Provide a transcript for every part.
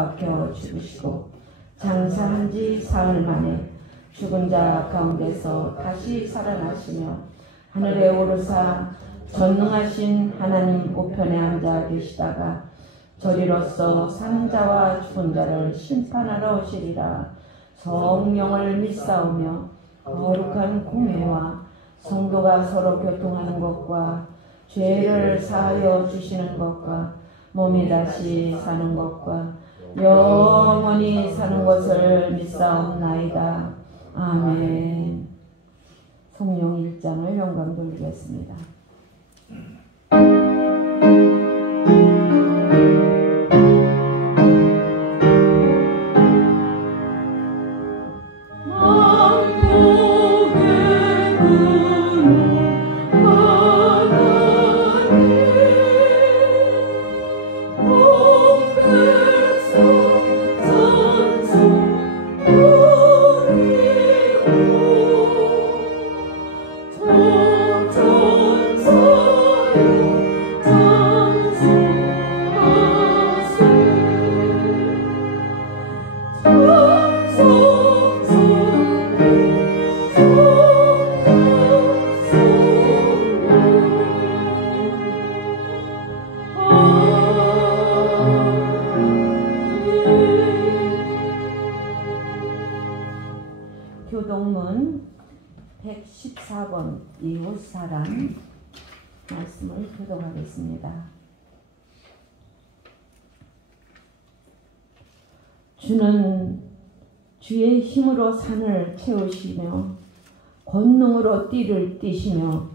박혀 죽으시고 장사한 지 사흘 만에 죽은 자 가운데서 다시 살아나시며 하늘에 오르사 전능하신 하나님 우편에 앉아 계시다가 저리로서 사는 자와 죽은 자를 심판하러 오시리라. 성령을 믿사오며 거룩한 공회와 성도가 서로 교통하는 것과 죄를 사하여 주시는 것과 몸이 다시 사는 것과 영원히 사는 것을 믿사옵나이다. 아멘. 성령 1장을 영광 돌리겠습니다. 교동문 114번 이웃사람 말씀을 교독하겠습니다. 주는 주의 힘으로 산을 채우시며 권능으로 띠를 띠시며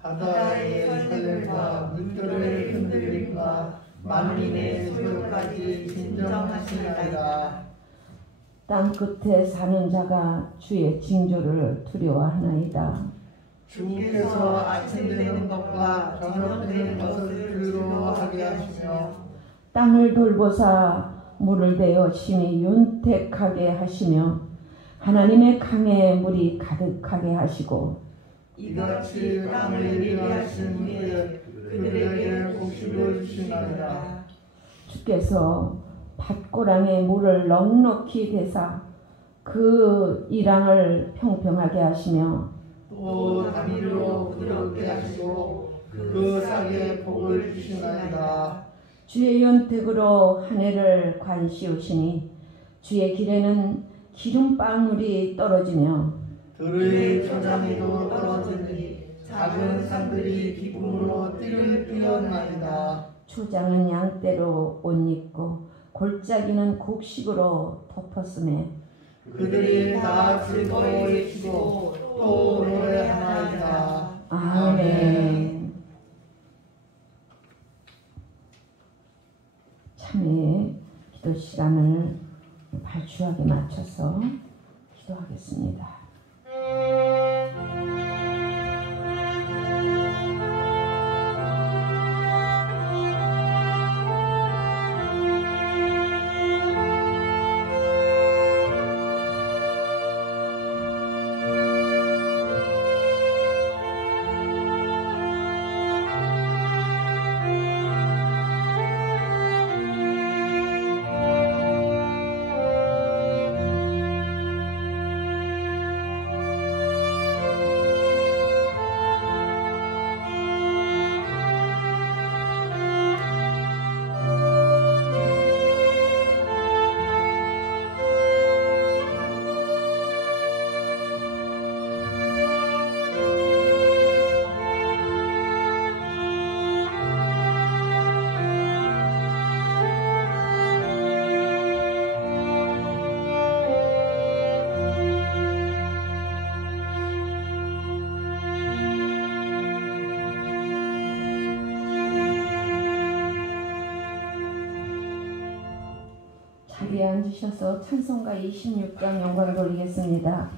바다의 설들과 물결의 흔들림과 만민의 소요까지 진정하시나이다. 땅 끝에 사는 자가 주의 징조를 두려워하나이다. 주께서 아침 되는 것과 저녁 되는 것을 두려워하게 하시며 땅을 돌보사 물을 대어 심히 윤택하게 하시며 하나님의 강에 물이 가득하게 하시고 이같이 땅을 예비하신 후에 그들에게 곡식을 주시나이다. 주께서 밭고랑에 물을 넉넉히 대사 그 이랑을 평평하게 하시며 또 담비로 부드럽게 하시고 그 싹에 복을 주시나이다. 주의 윤택으로 한 해를 관시우시니 주의 길에는 기름방울이 떨어지며 들의 저장에도 떨어지니 작은 산들이 기쁨으로 띠를 띄었나이다. 초장은 양떼로 옷 입고 골짜기는 곡식으로 덮었음에 그들이 다 즐거워해지고 또 노래하나이다. 아멘. 참회 기도 시간을 발주하게 맞춰서 기도하겠습니다. 자리에 앉으셔서 찬송가 26장 영광 돌리겠습니다.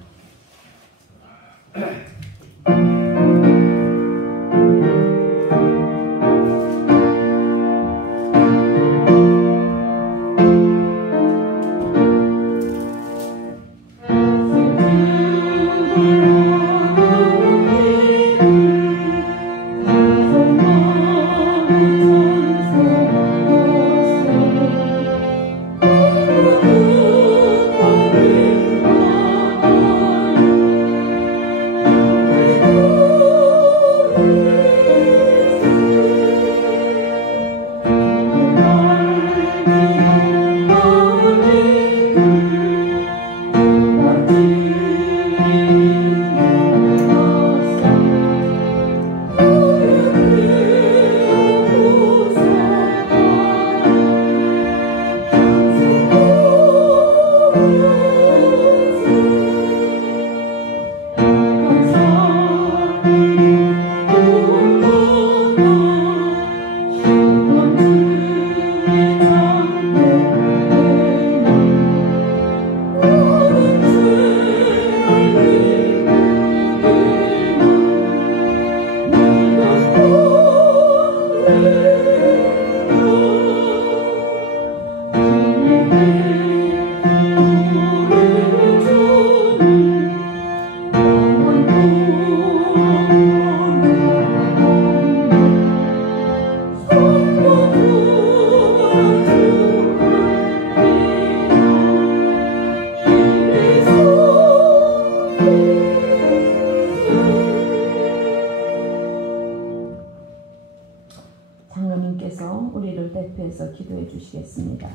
장로님께서 우리를 대표해서 기도해 주시겠습니다.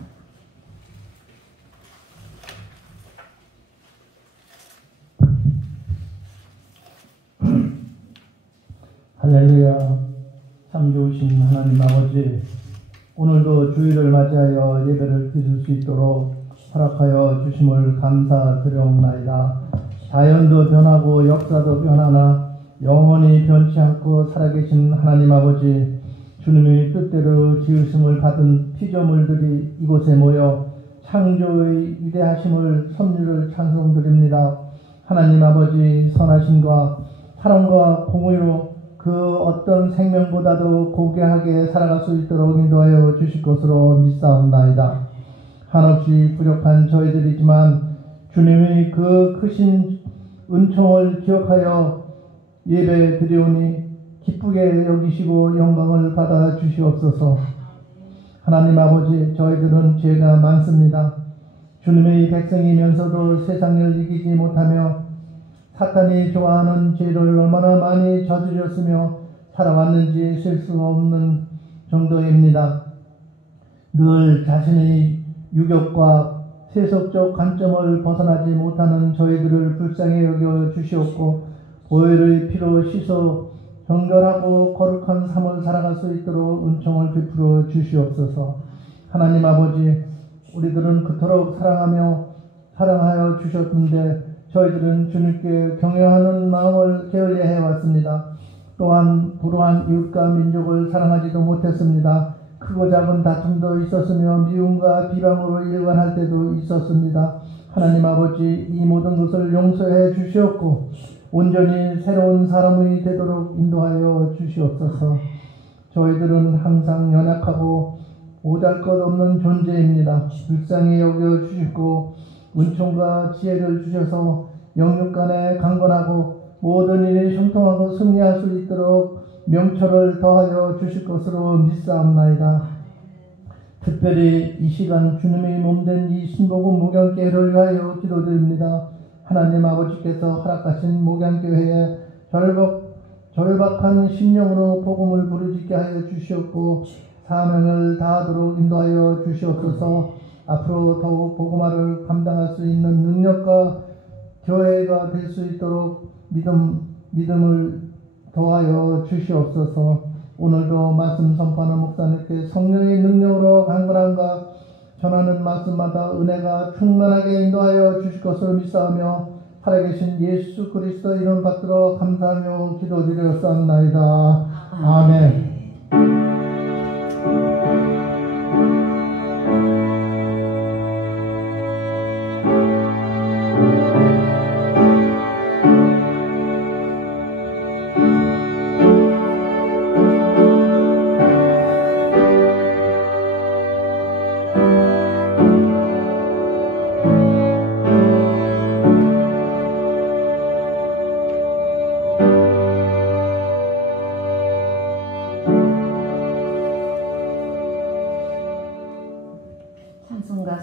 할렐루야. 참 좋으신 하나님 아버지, 오늘도 주일을 맞이하여 예배를 드릴 수 있도록 허락하여 주심을 감사드려옵나이다. 자연도 변하고 역사도 변하나 영원히 변치 않고 살아계신 하나님 아버지, 주님의 뜻대로 지으심을 받은 피조물들이 이곳에 모여 창조의 위대하심을 섭리를 찬송드립니다. 하나님 아버지, 선하심과 사랑과 공의로 그 어떤 생명보다도 고귀하게 살아갈 수 있도록 인도하여 주실 것으로 믿사옵나이다. 한없이 부족한 저희들이지만 주님의 그 크신 은총을 기억하여 예배 드리오니 기쁘게 여기시고 영광을 받아 주시옵소서. 하나님 아버지, 저희들은 죄가 많습니다. 주님의 백성이면서도 세상을 이기지 못하며 사탄이 좋아하는 죄를 얼마나 많이 저지르었으며 살아왔는지 셀 수 없는 정도입니다. 늘 자신의 유격과 세속적 관점을 벗어나지 못하는 저희들을 불쌍히 여겨 주시옵고 보혈의 피로 씻어 정결하고 거룩한 삶을 살아갈 수 있도록 은총을 베풀어 주시옵소서. 하나님 아버지, 우리들은 그토록 사랑하여 주셨는데 저희들은 주님께 경외하는 마음을 게을리해 왔습니다. 또한 불우한 이웃과 민족을 사랑하지도 못했습니다. 크고 작은 다툼도 있었으며 미움과 비방으로 일관할 때도 있었습니다. 하나님 아버지, 이 모든 것을 용서해 주시옵고 온전히 새로운 사람이 되도록 인도하여 주시옵소서. 저희들은 항상 연약하고 오잘것없는 존재입니다. 불쌍히 여겨주시고 은총과 지혜를 주셔서 영육간에 강건하고 모든 일이 형통하고 승리할 수 있도록 명철을 더하여 주실 것으로 믿사옵나이다. 특별히 이 시간 주님의 몸된 이 신복음 목양교회를 위하여 기도드립니다. 하나님 아버지께서 허락하신 목양교회에 절박한 심령으로 복음을 부르짖게 하여 주시옵고 사명을 다하도록 인도하여 주시옵소서. 앞으로 더욱 복음화를 감당할 수 있는 능력과 교회가 될 수 있도록 믿음을 더하여 주시옵소서. 오늘도 말씀 선포하는 목사님께 성령의 능력으로 강건함과 전하는 말씀마다 은혜가 충만하게 인도하여 주실 것을 믿사오며 살아계신 예수 그리스도 이름 받들어 감사하며 기도드렸사옵나이다. 아멘. 찬송가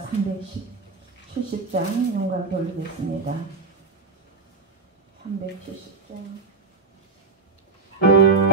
370장 영광 돌리겠습니다. 370장. Oh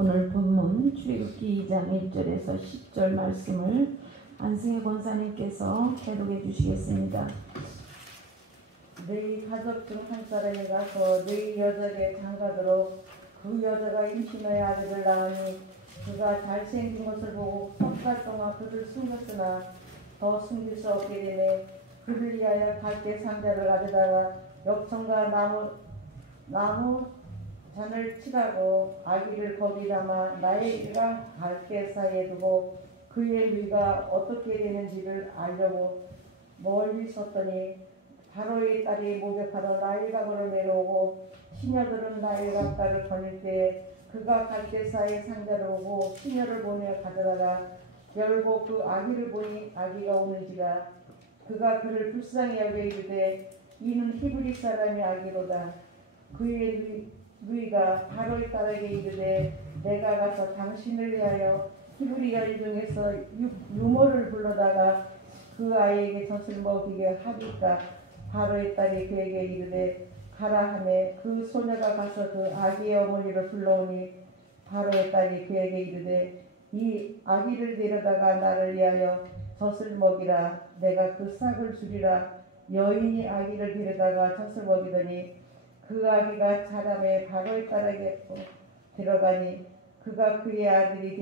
오늘 본문 출애굽기 2장 1절에서 10절 말씀을 안승혜 권사님께서 해독해 주시겠습니다. 너희 가족 중 한 사람이 가서 너희 여자에게 장가들어 그 여자가 임신하여 아들을 낳으니 그가 잘생긴 것을 보고 석 달 동안 그를 숨겼으나 더 숨길 수 없게 되매 그를 위하여 갈대 상자를 가져다가 엽청과 나무 잔을 칠하고 아기를 거기 담아 나일과 갈대 사이에 두고 그의 누이가 어떻게 되는지를 알려고 멀리 섰더니 바로의 딸이 목욕하러 나일강으로 내려오고 시녀들은 나일강가를 거닐 때 그가 갈대사의 상자를 오고 시녀를 보내 가져다가 열고 그 아기를 보니 아기가 오는지라 그가 그를 불쌍히 여겨 이르되 이는 히브리 사람의 아기로다. 그의 누이가 바로의 딸에게 이르되 내가 가서 당신을 위하여 히브리 여인 중에서 유모를 불러다가 그 아이에게 젖을 먹이게 하리까. 바로의 딸이 그에게 이르되 가라 하매 그 소녀가 가서 그 아기의 어머니를 불러오니 바로의 딸이 그에게 이르되 이 아기를 데려다가 나를 위하여 젖을 먹이라. 내가 그 싹을 주리라. 여인이 아기를 데려다가 젖을 먹이더니 그 아기가 자라매 바로의 딸에게 들어가니 그가 그의 아들이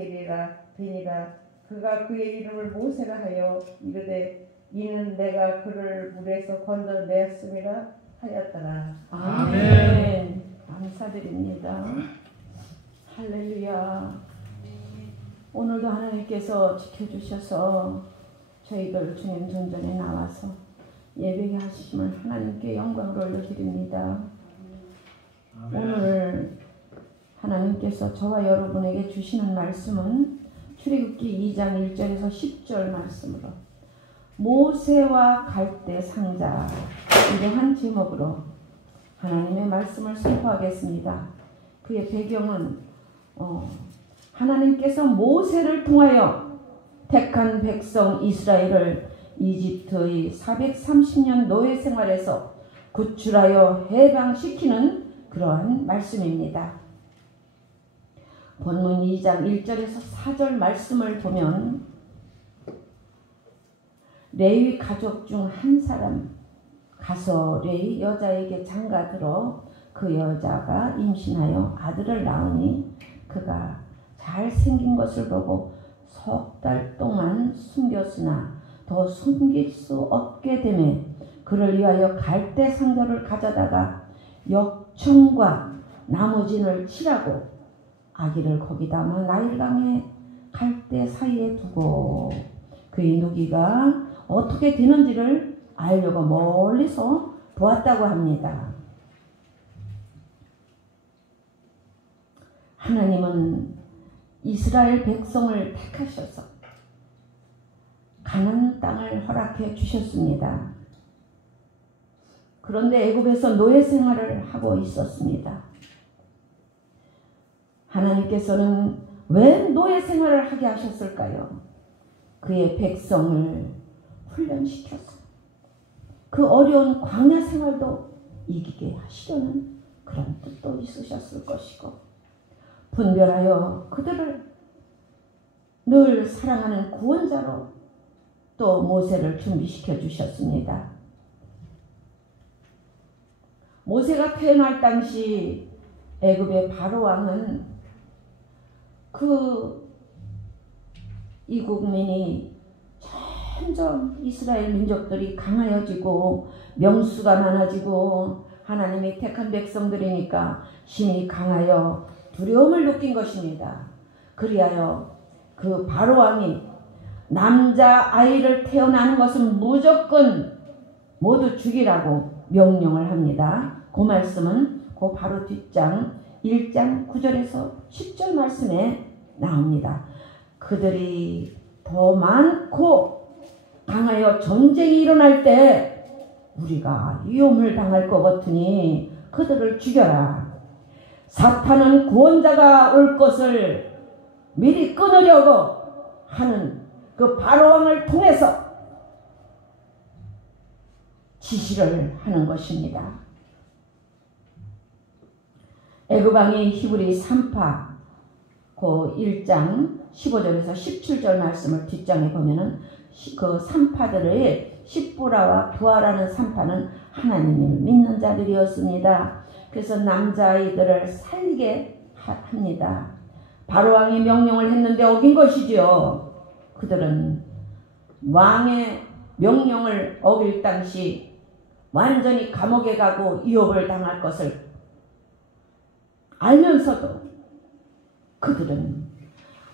되니라. 그가 그의 이름을 모세라 하여 이르되 이는 내가 그를 물에서 건져냈음이라 하였더라. 아멘. 감사드립니다. 할렐루야. 오늘도 하나님께서 지켜주셔서 저희들 주님 전전에 나와서 예배게 하심을 하나님께 영광을 올려드립니다. 오늘 하나님께서 저와 여러분에게 주시는 말씀은 출애굽기 2장 1절에서 10절 말씀으로 모세와 갈대 상자 이러한 제목으로 하나님의 말씀을 선포하겠습니다. 그의 배경은 하나님께서 모세를 통하여 택한 백성 이스라엘을 이집트의 430년 노예 생활에서 구출하여 해방시키는 그러한 말씀입니다. 본문 2장 1절에서 4절 말씀을 보면 레위 가족 중 한 사람 가서 레위 여자에게 장가들어 그 여자가 임신하여 아들을 낳으니 그가 잘생긴 것을 보고 석 달 동안 숨겼으나 더 숨길 수 없게 되매 그를 위하여 갈대 상자를 가져다가 역청과 나무진을 칠하고 아기를 거기 담아 나일강의 갈대 사이에 두고 그의 누이가 어떻게 되는지를 알려고 멀리서 보았다고 합니다. 하나님은 이스라엘 백성을 택하셔서 가나안 땅을 허락해 주셨습니다. 그런데 애굽에서 노예 생활을 하고 있었습니다. 하나님께서는 왜 노예 생활을 하게 하셨을까요? 그의 백성을 훈련시켜서 그 어려운 광야 생활도 이기게 하시려는 그런 뜻도 있으셨을 것이고 분별하여 그들을 늘 사랑하는 구원자로 또 모세를 준비시켜 주셨습니다. 모세가 태어날 당시 애굽의 바로 왕은 그 이국민이 점점 이스라엘 민족들이 강하여지고 명수가 많아지고 하나님이 택한 백성들이니까 힘이 강하여 두려움을 느낀 것입니다. 그리하여 그 바로왕이 남자 아이를 태어나는 것은 무조건 모두 죽이라고 명령을 합니다. 그 말씀은 그 바로 뒷장 1장 9절에서 10절 말씀에 나옵니다. 그들이 더 많고 강하여 전쟁이 일어날 때 우리가 위험을 당할 것 같으니 그들을 죽여라. 사탄은 구원자가 올 것을 미리 끊으려고 하는 그 바로왕을 통해서 지시를 하는 것입니다. 애굽 왕이 히브리 산파 그 1장 15절에서 17절 말씀을 뒷장에 보면은 그 산파들의 십부라와 부하라는 산파는 하나님을 믿는 자들이었습니다. 그래서 남자아이들을 살게 합니다. 바로왕이 명령을 했는데 어긴 것이지요. 그들은 왕의 명령을 어길 당시 완전히 감옥에 가고 위협을 당할 것을 알면서도 그들은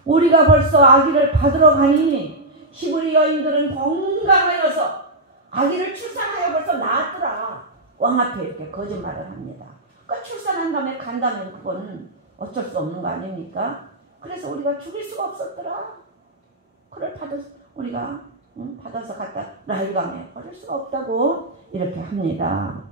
우리가 벌써 아기를 받으러 가니 히브리 여인들은 건강하여서 아기를 출산하여 벌써 낳았더라. 왕 앞에 이렇게 거짓말을 합니다. 그러니까 출산한 다음에 간다면 그건 어쩔 수 없는 거 아닙니까? 그래서 우리가 죽일 수가 없었더라. 그를 우리가 받아서 갖다 나일강에 버릴 수가 없다고 이렇게 합니다.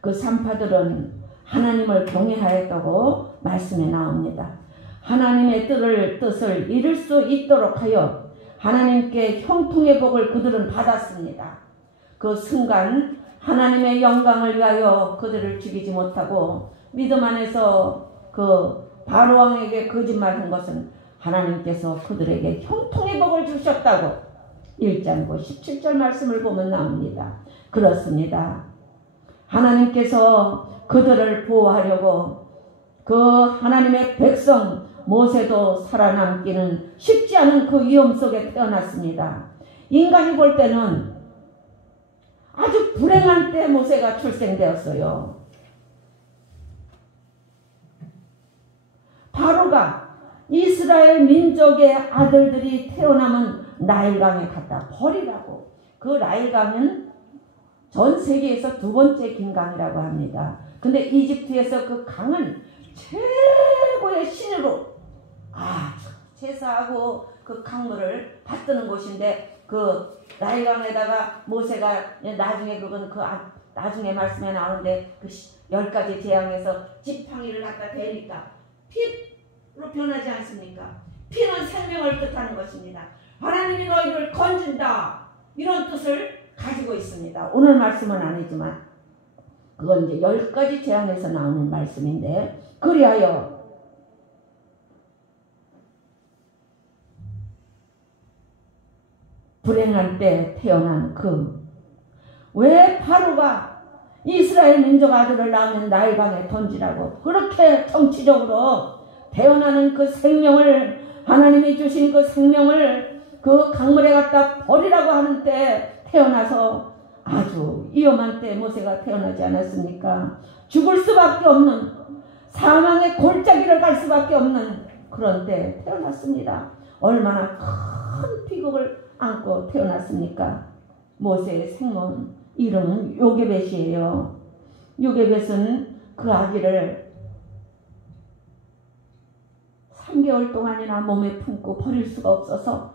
그 산파들은 하나님을 경외하였다고 말씀에 나옵니다. 하나님의 뜻을 이룰 수 있도록 하여 하나님께 형통의 복을 그들은 받았습니다. 그 순간 하나님의 영광을 위하여 그들을 죽이지 못하고 믿음 안에서 그 바로왕에게 거짓말한 것은 하나님께서 그들에게 형통의 복을 주셨다고 1장 17절 말씀을 보면 나옵니다. 그렇습니다. 하나님께서 그들을 보호하려고 그 하나님의 백성 모세도 살아남기는 쉽지 않은 그 위험 속에 태어났습니다. 인간이 볼 때는 아주 불행한 때 모세가 출생되었어요. 바로가 이스라엘 민족의 아들들이 태어나면 나일강에 갖다 버리라고. 그 나일강은 전 세계에서 두 번째 긴 강이라고 합니다. 근데 이집트에서 그 강은 최고의 신으로 제사하고 그 강물을 받드는 곳인데 그 나일강에다가 모세가 나중에 그건 나중에 말씀에 나오는데 그 10가지 재앙에서 지팡이를 갖다 대니까 피로 변하지 않습니까? 피는 생명을 뜻하는 것입니다. 하나님이 너희를 건진다 이런 뜻을 가지고 있습니다. 오늘 말씀은 아니지만 그건 이제 10가지 재앙에서 나오는 말씀인데 그리하여 불행한 때 태어난 왜 바로가 이스라엘 민족 아들을 낳으면 나일강에 던지라고 그렇게 정치적으로 태어나는 그 생명을 하나님이 주신 그 생명을 그 강물에 갖다 버리라고 하는 때 태어나서 아주 위험한 때 모세가 태어나지 않았습니까? 죽을 수밖에 없는 사망의 골짜기를 갈 수밖에 없는 그런 때 태어났습니다. 얼마나 큰 비극을 안고 태어났습니까? 모세의 생모 이름은 요게벳이에요. 요게벳은 그 아기를 3개월 동안이나 몸에 품고 버릴 수가 없어서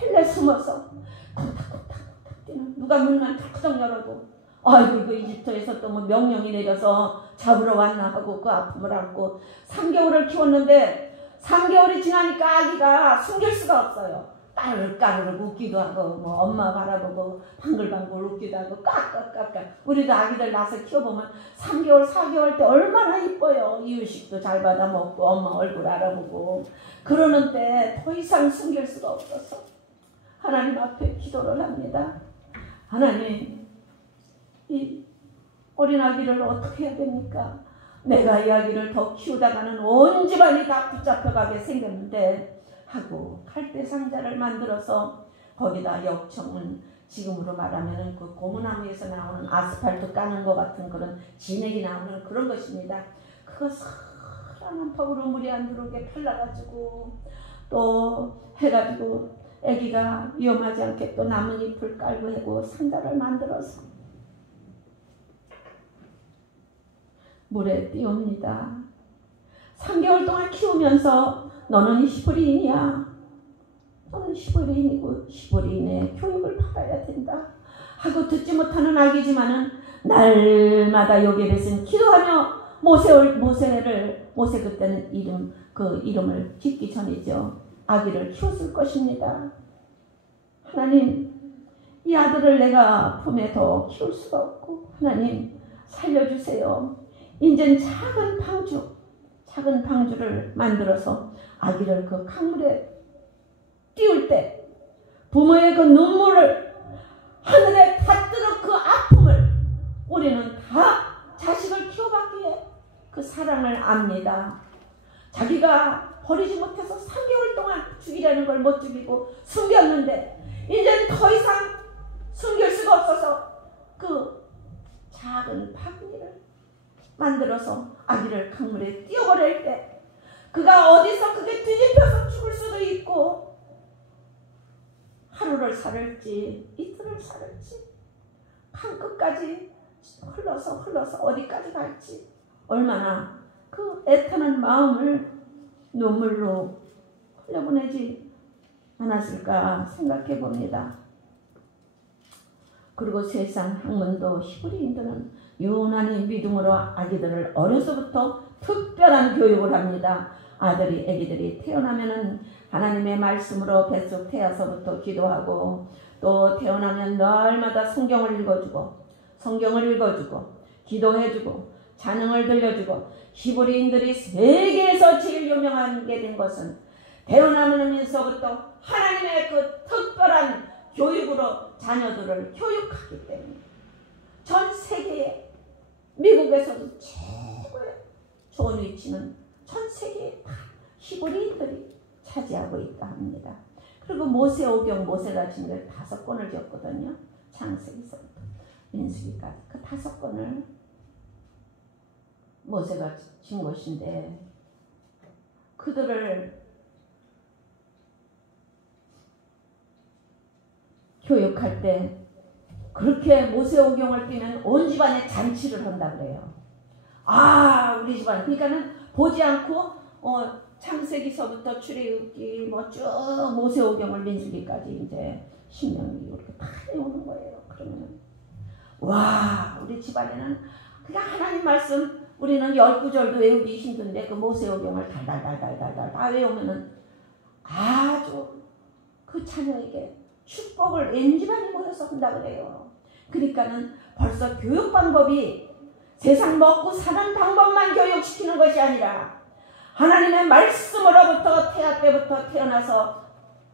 몰래 숨어서 쿵탁쿵탁 뛰는 누가 문만 탁탁 열어도 아이고 이거 이집트에서 또 뭐 명령이 내려서 잡으러 왔나 하고 그 아픔을 안고 3개월을 키웠는데 3개월이 지나니까 아기가 숨길 수가 없어요. 까르르 웃기도 하고 뭐 엄마 바라보고 방글방글 웃기도 하고 깍깍깍깍. 우리도 아기들 낳아서 키워보면 3개월 4개월 때 얼마나 이뻐요. 이유식도 잘 받아 먹고 엄마 얼굴 알아보고 그러는 때 더 이상 숨길 수가 없어서 하나님 앞에 기도를 합니다. 하나님 이 어린 아기를 어떻게 해야 됩니까? 내가 이 아기를 더 키우다가는 온 집안이 다 붙잡혀가게 생겼는데 하고 칼대 상자를 만들어서 거기다 역청은 지금으로 말하면 그 고무나무에서 나오는 아스팔트 까는 것 같은 그런 진액이 나오는 그런 것입니다. 그거 사랑한 퍽으로 물이 안 들어오게 팔라가지고 또 해가지고 아기가 위험하지 않게 또 나뭇잎을 깔고 해고 상자를 만들어서 물에 띄웁니다. 3개월 동안 키우면서 너는 히브리인이야. 너는 히브리인이고 히브리인의 교육을 받아야 된다. 하고 듣지 못하는 아기지만은 날마다 요게벳은 기도하며 모세 그때는 이름을 짓기 전이죠. 아기를 키웠을 것입니다. 하나님 이 아들을 내가 품에 더 키울 수가 없고 하나님 살려주세요. 이젠 작은 방주를 만들어서 아기를 그 강물에 띄울 때 부모의 그 눈물을 하늘에 닿도록 그 아픔을 우리는 다 자식을 키워받기에 그 사랑을 압니다. 자기가 버리지 못해서 3개월 동안 죽이려는 걸 못 죽이고 숨겼는데 이젠 더 이상 숨길 수가 없어서 그 작은 바구니를 만들어서 아기를 강물에 띄워버릴 때 그가 어디서 그게 뒤집혀서 죽을 수도 있고 하루를 살을지 이틀을 살을지 강 끝까지 흘러서 어디까지 갈지 얼마나 그 애타는 마음을 눈물로 흘려보내지 않았을까 생각해 봅니다. 그리고 세상 학문도 히브리인들은 유난히 믿음으로 아기들을 어려서부터 특별한 교육을 합니다. 아기들이 태어나면은 하나님의 말씀으로 뱃속 태어서부터 기도하고 또 태어나면 날마다 성경을 읽어주고 기도해주고 찬양을 들려주고 히브리인들이 세계에서 제일 유명하게 된 것은 태어나면서부터 하나님의 그 특별한 교육으로 자녀들을 교육하기 때문에 전 세계에 미국에서도 최고의 좋은 위치는 전 세계에 다 히브리인들이 차지하고 있다 합니다. 그리고 모세오경 모세가 진 걸 5권을 지었거든요. 창세기서부터 민수기까지 그 5권을 모세가 진 것인데 그들을 교육할 때 그렇게 모세오경을 띄면 온 집안에 잔치를 한다 그래요. 우리 집안 그러니까는 보지 않고 창세기서부터 출애굽기 쭉 모세오경을 민수기까지 이제 신명기 이렇게 다 외우는 거예요. 그러면은 우리 집안에는 그냥 하나님 말씀 우리는 10구절도 외우기 힘든데 그 모세오경을 달달달달달달 다 외우면은 아주 그 자녀에게 축복을 온 집안이 모여서 한다 그래요. 그러니까는 벌써 교육 방법이 세상 먹고 사는 방법만 교육시키는 것이 아니라 하나님의 말씀으로부터 태아 때부터 태어나서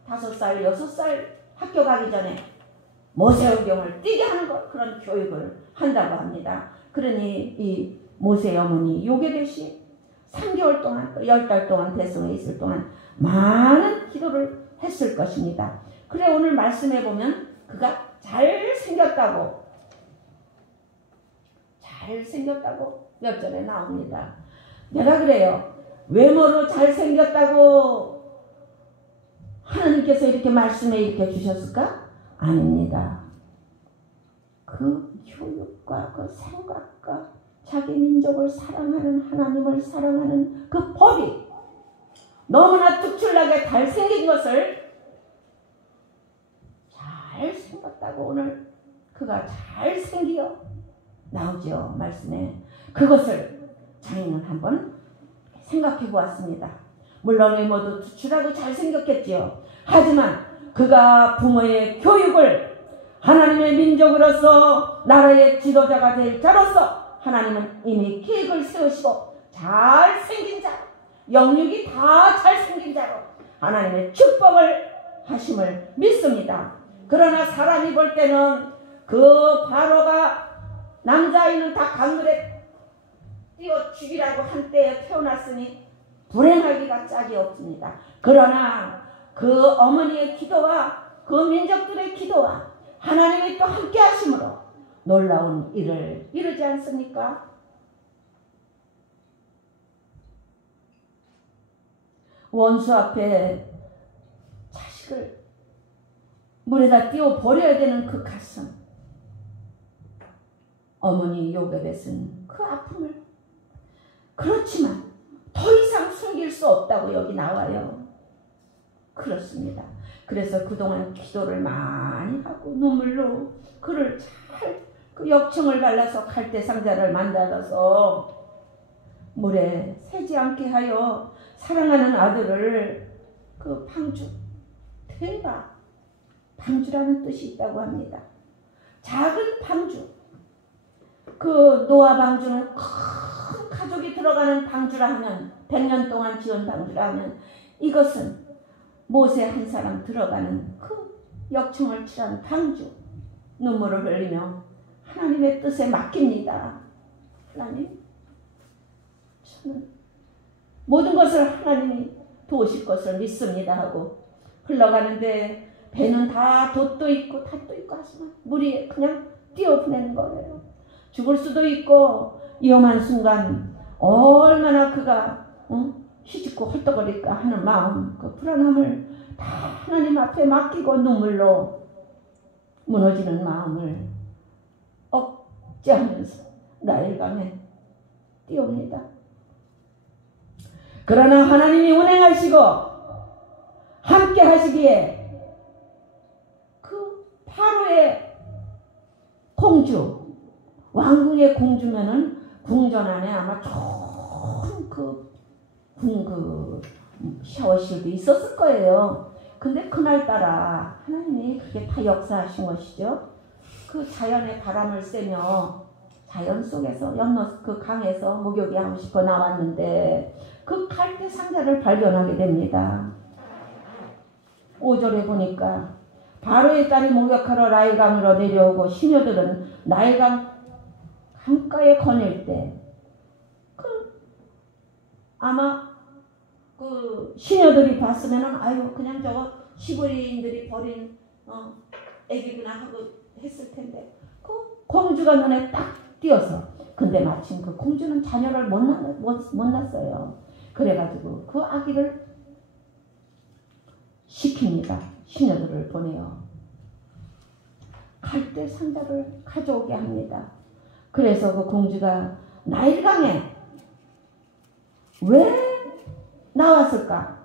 5살, 6살 학교 가기 전에 모세오경을 띄게 하는 것 그런 교육을 한다고 합니다. 그러니 이 모세의 어머니 요게벳이 3개월 동안 또 10달 동안 뱃속에 있을 동안 많은 기도를 했을 것입니다. 그래 오늘 말씀해 보면 그가 잘생겼다고 몇 절에 나옵니다. 내가 그래요. 외모로 잘생겼다고 하나님께서 이렇게 말씀해 이렇게 주셨을까? 아닙니다. 그 교육과 그 생각과 자기 민족을 사랑하는 하나님을 사랑하는 그 법이 너무나 특출나게 잘생긴 것을 잘생겼다고 오늘 그가 잘생기어 나오죠. 말씀에 그것을 저희는 한번 생각해 보았습니다. 물론 외모도 특출하고 잘생겼겠지요. 하지만 그가 부모의 교육을 하나님의 민족으로서 나라의 지도자가 될 자로서 하나님은 이미 계획을 세우시고 잘생긴 자, 영육이 다 잘생긴 자로 하나님의 축복을 하심을 믿습니다. 그러나 사람이 볼 때는 그 바로가 남자아이는 다 강물에 띄워 죽이라고 한 때에 태어났으니 불행하기가 짝이 없습니다. 그러나 그 어머니의 기도와 그 민족들의 기도와 하나님이 또 함께 하심으로 놀라운 일을 이루지 않습니까? 원수 앞에 자식을 물에다 띄워 버려야 되는 그 가슴, 어머니 요게벳은 그 아픔을 그렇지만 더 이상 숨길 수 없다고 여기 나와요. 그렇습니다. 그래서 그동안 기도를 많이 하고 눈물로 그를 잘 그 역청을 발라서 갈대 상자를 만들어서 물에 새지 않게 하여 사랑하는 아들을 그 방주, 대박 방주라는 뜻이 있다고 합니다. 작은 방주. 그 노아 방주는 큰 가족이 들어가는 방주라 하면 100년 동안 지은 방주라 하면 이것은 모세 한 사람 들어가는 그 역청을 칠한 방주. 눈물을 흘리며 하나님의 뜻에 맡깁니다. 하나님, 저는 모든 것을 하나님이 도우실 것을 믿습니다 하고 흘러가는데 배는 다 돛도 있고 탓도 있고 하지만 물이 그냥 띄어보내는 거예요. 죽을 수도 있고 위험한 순간 얼마나 그가 휘짓고 헐떡거릴까 하는 마음, 그 불안함을 다 하나님 앞에 맡기고 눈물로 무너지는 마음을 억제하면서 나일강에 띄웁니다. 그러나 하나님이 운행하시고 함께 하시기에 그 파로의 공주, 왕궁의 공주면은 궁전 안에 아마 좋은 그 샤워실도 있었을 거예요. 근데 그날따라 하나님이 그게 다 역사하신 것이죠. 그 자연의 바람을 쐬며 자연 속에서 연못 그 강에서 목욕이 하고 싶어 나왔는데 그 갈대 상자를 발견하게 됩니다. 5절에 보니까 바로의 딸이 목욕하러 나일강으로 내려오고 시녀들은 나일강 강가에 거닐 때 아마 그 시녀들이 봤으면은 아유 그냥 저거 시부리인들이 버린 애기구나 하고 했을 텐데 그 공주가 눈에 딱 띄어서 근데 마침 그 공주는 자녀를 못 낳았어요. 그래가지고 그 아기를 시킵니다. 시녀들을 보내요. 갈대 상자를 가져오게 합니다. 그래서 그 공주가 나일강에 왜 나왔을까?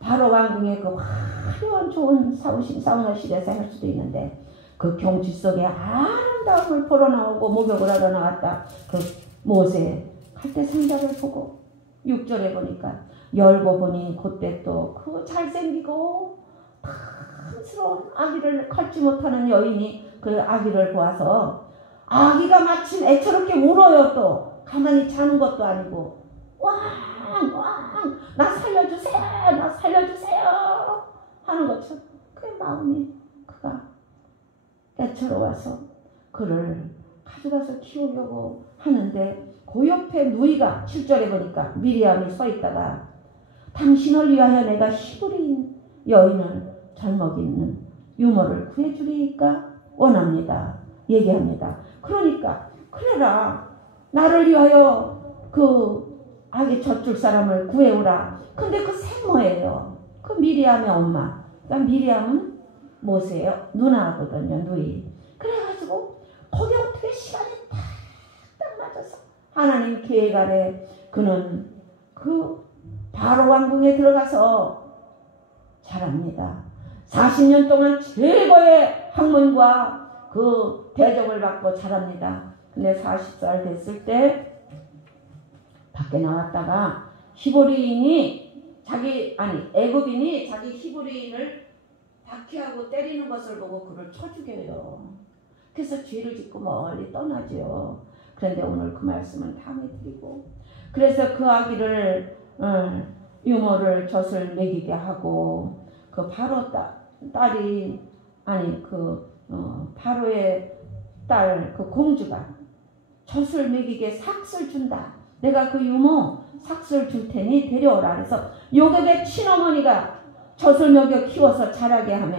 바로 왕궁의 그 화려한 좋은 사우나실에서 할 수도 있는데 그 경치 속에 아름다움을 보러 나오고 목욕을 하러 나왔다. 그 모세 갈대 상자를 보고 6절에 보니까 열고 보니 그때 또 그 잘생기고 탐스러운 아기를 갖지 못하는 여인이 그 아기를 보아서 아기가 마침 애처롭게 울어요. 또 가만히 자는 것도 아니고 왕 나 살려주세요 나 살려주세요 하는 것처럼 그 마음이 그가 애처로워서 그를 가져가서 키우려고 하는데 그 옆에 누이가 7절에 보니까 미리암이 서 있다가 당신을 위하여 내가 히브리인 여인을 젖먹이는 유모를 구해주리까 원합니다. 얘기합니다. 그러니까 그래라 나를 위하여 그 아기 젖줄 사람을 구해오라. 근데 그 생모예요. 그 미리암의 엄마. 그러니까 미리암은 모세의 누나거든요. 누이. 그래가지고 거기 어떻게 시간이 딱 맞아서 하나님 계획 아래 그는 그 바로 왕궁에 들어가서 자랍니다. 40년 동안 최고의 학문과 그 대접을 받고 자랍니다. 근데 40살 됐을 때 밖에 나왔다가 애굽인이 자기 히브리인을 박해하고 때리는 것을 보고 그를 쳐 죽여요. 그래서 죄를 짓고 멀리 떠나죠. 그런데 오늘 그 말씀은 다음에 드리고 그래서 그 아기를 유모를 젖을 먹이게 하고 그 바로 딸이 바로의 딸 그 공주가 젖을 먹이게 삭슬 준다. 내가 그 유모 삭슬 줄 테니 데려오라. 그래서 요괴의 친어머니가 젖을 먹여 키워서 자라게 하며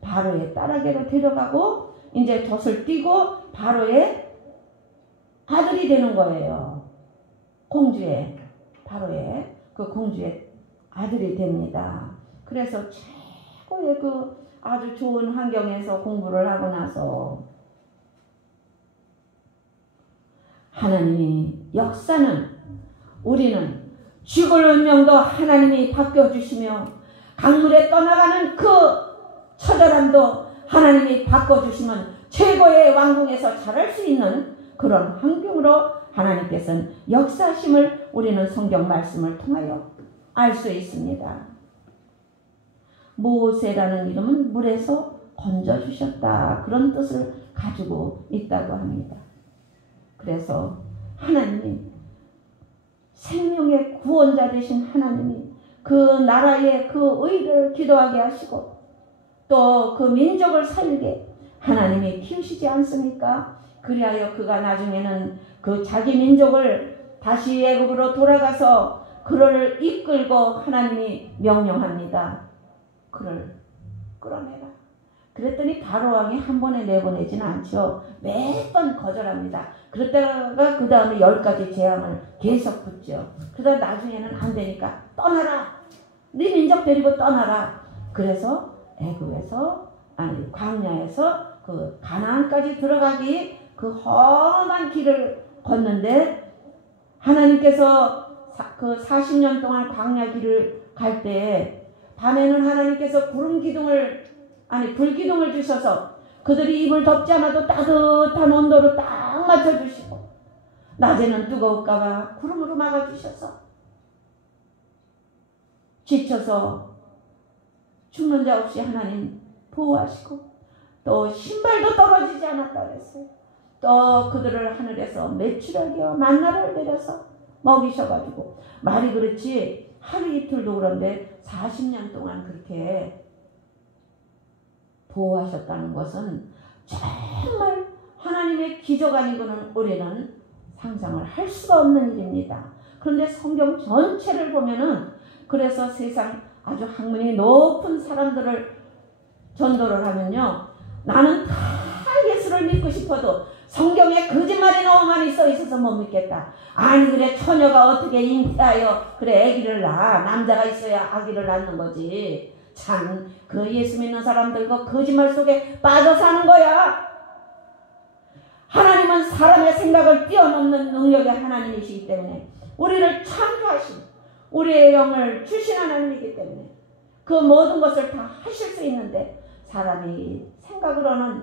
바로의 딸에게로 데려가고 이제 젖을 띠고 바로의 아들이 되는 거예요. 바로의 그 공주의 아들이 됩니다. 그래서 최고의 그 아주 좋은 환경에서 공부를 하고 나서 하나님이 역사는 우리는 죽을 운명도 하나님이 바꿔주시며 강물에 떠나가는 그 처절함도 하나님이 바꿔주시면 최고의 왕궁에서 자랄 수 있는 그런 환경으로 하나님께서는 역사심을 우리는 성경 말씀을 통하여 알 수 있습니다. 모세라는 이름은 물에서 건져주셨다. 그런 뜻을 가지고 있다고 합니다. 그래서 하나님이 구원자 되신 하나님이 그 나라의 그 의를 기도하게 하시고 또 그 민족을 살게 하나님이 키우시지 않습니까? 그리하여 그가 나중에는 그 자기 민족을 다시 애굽으로 돌아가서 그를 이끌고 하나님이 명령합니다. 그를 끌어내라. 그랬더니 바로 왕이 한 번에 내보내지는 않죠. 몇 번 거절합니다. 그랬다가 그 다음에 10가지 재앙을 계속 붙죠. 그러다 나중에는 안 되니까 떠나라. 네 민족 데리고 떠나라. 그래서 애굽에서 광야에서 그 가나안까지 들어가기 그 험한 길을 걷는데 하나님께서 그 40년 동안 광야 길을 갈 때 밤에는 하나님께서 불기둥을 주셔서 그들이 입을 덮지 않아도 따뜻한 온도로 딱 맞춰주시고 낮에는 뜨거울까봐 구름으로 막아주셔서 지쳐서 죽는 자 없이 하나님 보호하시고 또 신발도 떨어지지 않았다 그랬어요. 또 그들을 하늘에서 메추라기와 만나를 내려서 먹이셔가지고 말이 그렇지 하루 이틀도 그런데 40년 동안 그렇게 보호하셨다는 것은 정말 하나님의 기적 아니고는 우리는 상상을 할 수가 없는 일입니다. 그런데 성경 전체를 보면은 그래서 세상 아주 학문이 높은 사람들을 전도를 하면요. 나는 다 예수를 믿고 싶어도 성경에 거짓말이 너무 많이 써 있어서 못 믿겠다. 아니 그래 처녀가 어떻게 잉태하여 그래 아기를 낳아. 남자가 있어야 아기를 낳는 거지. 참 그 예수 믿는 사람들과 거짓말 속에 빠져 사는 거야. 하나님은 사람의 생각을 뛰어넘는 능력의 하나님이시기 때문에 우리를 창조하신 우리의 영을 주신 하나님이기 때문에 그 모든 것을 다 하실 수 있는데 사람이 생각으로는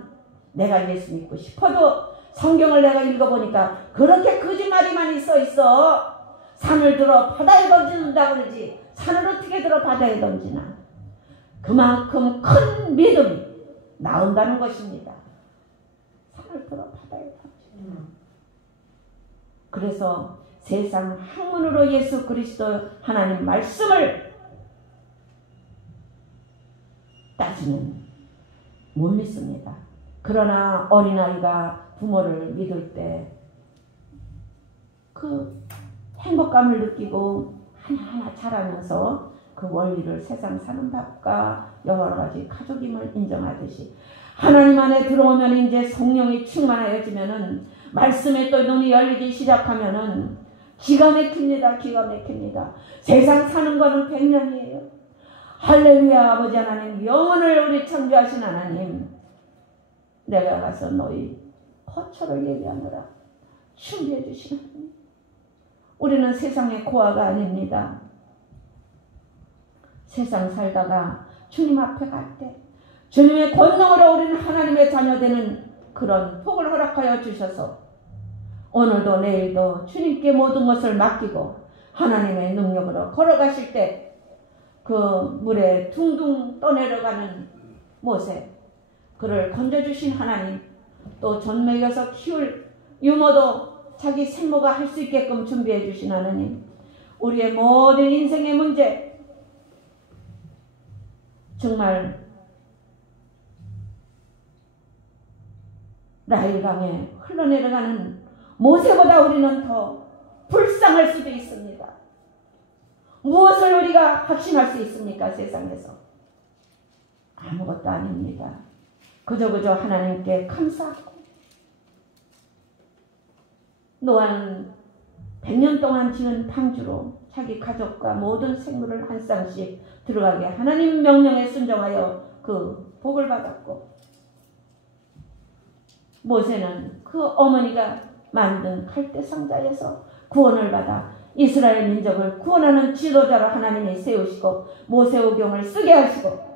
내가 예수 믿고 싶어도 성경을 내가 읽어보니까 그렇게 거짓말이 많이 써 있어. 산을 들어 바다에 던진다 그러지 산을 어떻게 들어 바다에 던지나. 그만큼 큰 믿음이 나온다는 것입니다. 산을 들어 바다에 던진다. 그래서 세상 학문으로 예수 그리스도 하나님 말씀을 따지면 못 믿습니다. 그러나 어린아이가 부모를 믿을 때 그 행복감을 느끼고 하나하나 자라면서 그 원리를 세상 사는 밥과 여러 가지 가족임을 인정하듯이 하나님 안에 들어오면 이제 성령이 충만해지면은 말씀에 또 눈이 열리기 시작하면은 기가 막힙니다. 기가 막힙니다. 세상 사는 거는 100년이에요. 할렐루야. 아버지 하나님 영혼을 우리 창조하신 하나님 내가 가서 너희 거처를 예비하느라 준비해 주시는 하나님. 우리는 세상의 고아가 아닙니다. 세상 살다가 주님 앞에 갈 때 주님의 권능으로 우리는 하나님의 자녀되는 그런 복을 허락하여 주셔서 오늘도 내일도 주님께 모든 것을 맡기고 하나님의 능력으로 걸어가실 때 그 물에 둥둥 떠내려가는 모세 그를 건져주신 하나님 또 젖먹여서 키울 유모도 자기 생모가 할 수 있게끔 준비해 주신 하나님 우리의 모든 인생의 문제 정말 나일강에 흘러내려가는 모세보다 우리는 더 불쌍할 수도 있습니다. 무엇을 우리가 확신할 수 있습니까? 세상에서 아무것도 아닙니다. 그저 하나님께 감사하고 노아는 100년 동안 지은 탕주로 자기 가족과 모든 생물을 한 쌍씩 들어가게 하나님 명령에 순종하여 그 복을 받았고 모세는 그 어머니가 만든 갈대 상자에서 구원을 받아 이스라엘 민족을 구원하는 지도자로 하나님이 세우시고 모세오경을 쓰게 하시고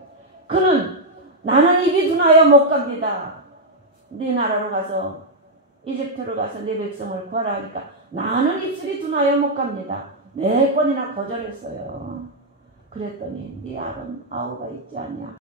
그는 나는 입이 둔하여 못 갑니다. 네 나라로 가서 이집트로 가서 내 백성을 구하라 하니까 나는 입술이 둔하여 못 갑니다. 4번이나 거절했어요. 그랬더니 네 알은 아우가 있지 않냐.